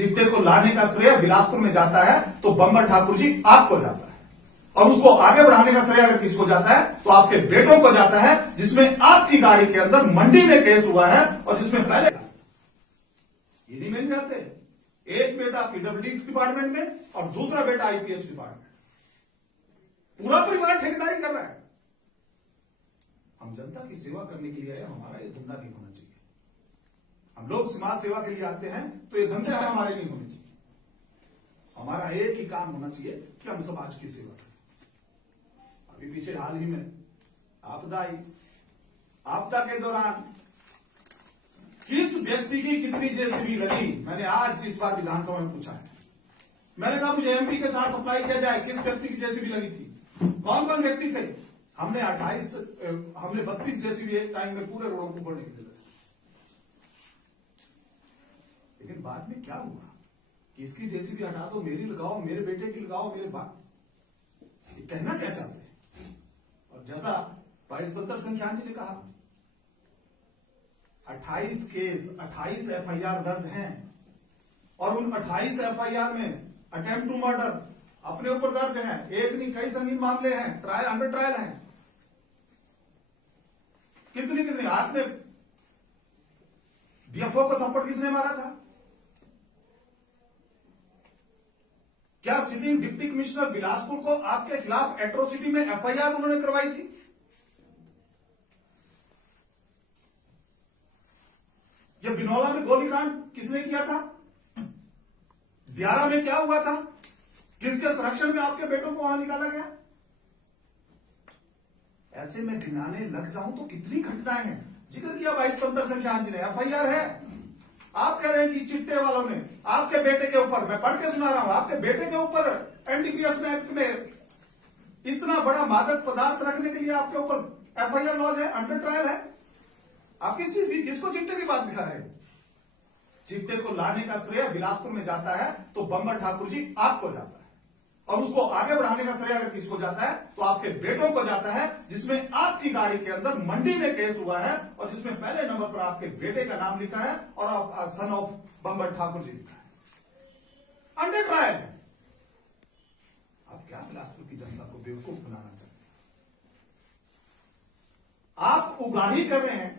चिट्टे को लाने का श्रेय बिलासपुर में जाता है तो बम्बर ठाकुर जी आपको जाता है, और उसको आगे बढ़ाने का श्रेय अगर किसको जाता है तो आपके बेटों को जाता है, जिसमें आपकी गाड़ी के अंदर मंडी में केस हुआ है और जिसमें पहले ये नहीं मिल जाते। एक बेटा पीडब्ल्यूडी डिपार्टमेंट में और दूसरा बेटा आईपीएस डिपार्टमेंट, पूरा परिवार ठेकेदारी कर रहा है। हम जनता की सेवा करने के लिए आए, हमारा ये धंधा नहीं होना चाहिए। हम लोग समाज सेवा के लिए आते हैं तो ये धंधे हमारे नहीं होने चाहिए। हमारा एक ही काम होना चाहिए कि हम समाज की सेवा करें। अभी पीछे हाल ही में आपदा आई, आपदा के दौरान किस व्यक्ति की कितनी जेसीबी लगी, मैंने आज इस बार विधानसभा में पूछा है। मैंने कहा मुझे एमपी के साथ अप्लाई किया जाए, किस व्यक्ति की जेसीबी लगी थी, कौन कौन व्यक्ति थे। हमने 32 जेसीबी एक टाइम में पूरे रोडों को बढ़ने के लिए, लेकिन बाद में क्या हुआ कि इसकी जेसीबी हटा दो, मेरी लगाओ, मेरे बेटे की लगाओ, मेरे बाप, कहना क्या चाहते हैं। और जैसा वाइस बंदर संख्यान जी ने कहा, 28 केस 28 एफआईआर दर्ज हैं और उन 28 एफआईआर में अटेम्प्ट टू मर्डर अपने ऊपर दर्ज हैं, एक नहीं कई संगीन मामले हैं, ट्रायल अंडर ट्रायल हैं। कितनी आपने बीएफओ को थप्पड़ किसने मारा था? क्या सिटिंग डिप्टी कमिश्नर बिलासपुर को आपके खिलाफ एट्रोसिटी में एफआईआर उन्होंने करवाई थी? ये बिनौला में गोलीकांड किसने किया था? दियारा में क्या हुआ था? किसके संरक्षण में आपके बेटों को वहां निकाला गया? ऐसे में गिनाने लग जाऊं तो कितनी घटनाएं हैं। जिक्र किया वाइस बंदर संख्यान जी ने, एफआईआर है। आप कह रहे हैं कि चिट्टे वालों ने आपके बेटे के ऊपर, मैं पढ़ के सुना रहा हूं, आपके बेटे के ऊपर एनडीपीएस एक्ट में इतना बड़ा मादक पदार्थ रखने के लिए आपके ऊपर एफआईआर लॉज है, अंडर ट्रायल है। आप किस चीज की, किसको चिट्टे की बात दिखा रहे हैं? चिट्टे को लाने का श्रेय बिलासपुर में जाता है तो बम्बर ठाकुर जी आपको जाता है, और उसको आगे बढ़ाने का श्रेय अगर किसको जाता है तो आपके बेटों को जाता है, जिसमें आपकी गाड़ी के अंदर मंडी में केस हुआ है और जिसमें पहले नंबर पर आपके बेटे का नाम लिखा है और सन ऑफ बम्बर ठाकुर जी लिखा है, अंडर ट्रायल है। आप क्या बिलासपुर की जनता को बेवकूफ बनाना चाहते हैं? आप उगाही कर रहे हैं।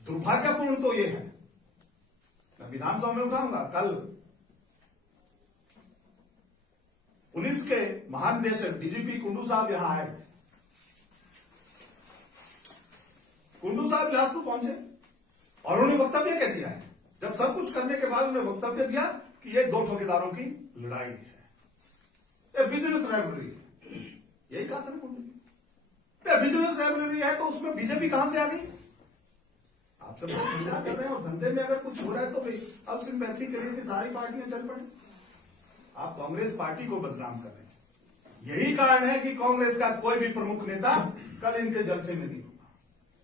दुर्भाग्यपूर्ण तो यह है, मैं विधानसभा में उठाऊंगा, कल पुलिस के महानिदेशक डीजीपी कुंडू साहब यहां आए थे। कुंडू साहब बिलासपुर पहुंचे और उन्होंने वक्तव्य क्या दिया है, जब सब कुछ करने के बाद उन्होंने वक्तव्य दिया कि ये दो ठेकेदारों की लड़ाई है, ये बिजनेस राइवलरी है। यही कहा था ना कुंडू जी, बिजनेस राइवलरी है तो उसमें बीजेपी कहां से आ गई? आप सब धंधा कर रहे हैं और धंधे में अगर कुछ हो रहा है तो भाई अब सिंपैथी करिए कि सारी पार्टियां चल पड़े। आप कांग्रेस पार्टी को बदनाम कर रहे हैं। यही कारण है कि कांग्रेस का कोई भी प्रमुख नेता कल इनके जलसे में नहीं होगा।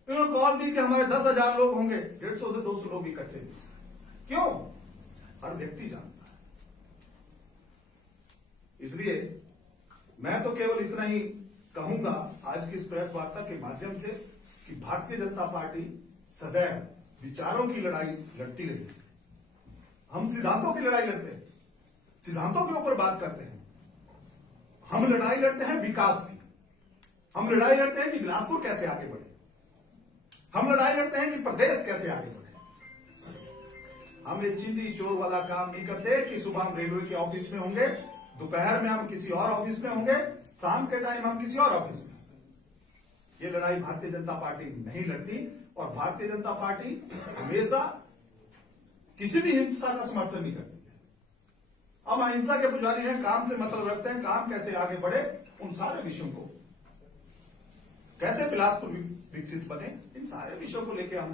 इन्होंने कॉल दी कि हमारे 10,000 लोग होंगे, 150 से 200 लोग इकट्ठे। क्यों? हर व्यक्ति जानता है। इसलिए मैं तो केवल इतना ही कहूंगा आज की इस प्रेस वार्ता के माध्यम से कि भारतीय जनता पार्टी सदैव विचारों की लड़ाई लड़ती रही है। हम सिद्धांतों की लड़ाई लड़ते हैं, सिद्धांतों के ऊपर बात करते हैं। हम लड़ाई लड़ते हैं विकास की, हम लड़ाई लड़ते हैं कि बिलासपुर कैसे आगे बढ़े, हम लड़ाई लड़ते हैं कि प्रदेश कैसे आगे बढ़े। हम ये चिंदी चोर वाला काम नहीं करते कि सुबह हम रेलवे के ऑफिस में होंगे, दोपहर में हम किसी और ऑफिस में होंगे, शाम के टाइम हम किसी और ऑफिस में। ये लड़ाई भारतीय जनता पार्टी नहीं लड़ती और भारतीय जनता पार्टी हमेशा किसी भी हिंसा का समर्थन नहीं करती। हम अहिंसा के पुजारी हैं, काम से मतलब रखते हैं, काम कैसे आगे बढ़े, उन सारे विषयों को कैसे बिलासपुर विकसित बने, इन सारे विषयों को लेकर हम